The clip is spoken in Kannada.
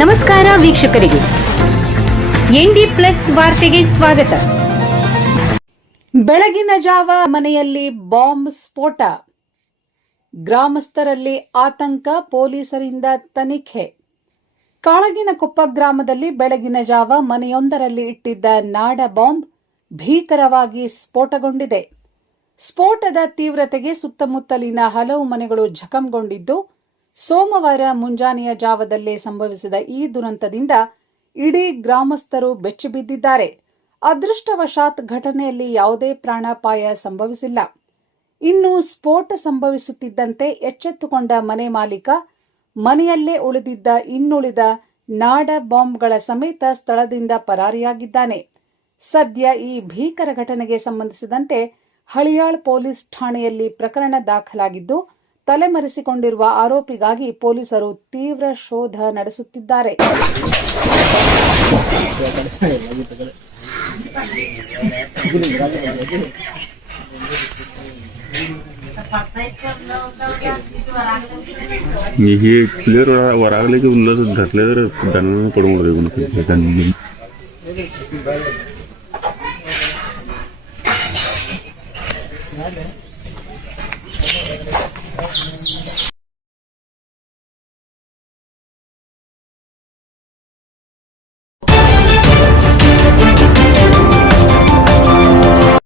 ನಮಸ್ಕಾರ ವೀಕ್ಷಕರಿಗೆ, ಎನ್ಡಿ ಪ್ಲಸ್ ವಾರ್ತೆಗೆ ಸ್ವಾಗತ. ಬೆಳಗಿನ ಜಾವ ಮನೆಯಲ್ಲಿ ಬಾಂಬ್ ಸ್ಫೋಟ, ಗ್ರಾಮಸ್ಥರಲ್ಲಿ ಆತಂಕ, ಪೊಲೀಸರಿಂದ ತನಿಖೆ. ಕಾಳಗಿನಕೊಪ್ಪ ಗ್ರಾಮದಲ್ಲಿ ಬೆಳಗಿನ ಜಾವ ಮನೆಯೊಂದರಲ್ಲಿ ಇಟ್ಟಿದ್ದ ನಾಡ ಬಾಂಬ್ ಭೀಕರವಾಗಿ ಸ್ಫೋಟಗೊಂಡಿದೆ. ಸ್ಫೋಟದ ತೀವ್ರತೆಗೆ ಸುತ್ತಮುತ್ತಲಿನ ಹಲವು ಮನೆಗಳು ಜಖಂಗೊಂಡಿದ್ದು, ಸೋಮವಾರ ಮುಂಜಾನೆಯ ಜಾವದಲ್ಲೇ ಸಂಭವಿಸಿದ ಈ ದುರಂತದಿಂದ ಇಡೀ ಗ್ರಾಮಸ್ಥರು ಬೆಚ್ಚಿಬಿದ್ದಿದ್ದಾರೆ. ಅದೃಷ್ಟವಶಾತ್ ಘಟನೆಯಲ್ಲಿ ಯಾವುದೇ ಪ್ರಾಣಾಪಾಯ ಸಂಭವಿಸಿಲ್ಲ. ಇನ್ನು ಸ್ಫೋಟ ಸಂಭವಿಸುತ್ತಿದ್ದಂತೆ ಎಚ್ಚೆತ್ತುಕೊಂಡ ಮನೆ ಮಾಲೀಕ ಮನೆಯಲ್ಲೇ ಉಳಿದಿದ್ದ ಇನ್ನುಳಿದ ನಾಡ ಬಾಂಬ್ಗಳ ಸಮೇತ ಸ್ಥಳದಿಂದ ಪರಾರಿಯಾಗಿದ್ದಾನೆ. ಸದ್ಯ ಈ ಭೀಕರ ಘಟನೆಗೆ ಸಂಬಂಧಿಸಿದಂತೆ ಹಳಿಯಾಳ್ ಪೊಲೀಸ್ ಠಾಣೆಯಲ್ಲಿ ಪ್ರಕರಣ ದಾಖಲಾಗಿದ್ದು, ತಲೆಮರೆಸಿಕೊಂಡಿರುವ ಆರೋಪಿಗಾಗಿ ಪೊಲೀಸರು ತೀವ್ರ ಶೋಧ ನಡೆಸುತ್ತಿದ್ದಾರೆ. हे क्लिअर वरागले की उल्लस घातले तर दाना पडून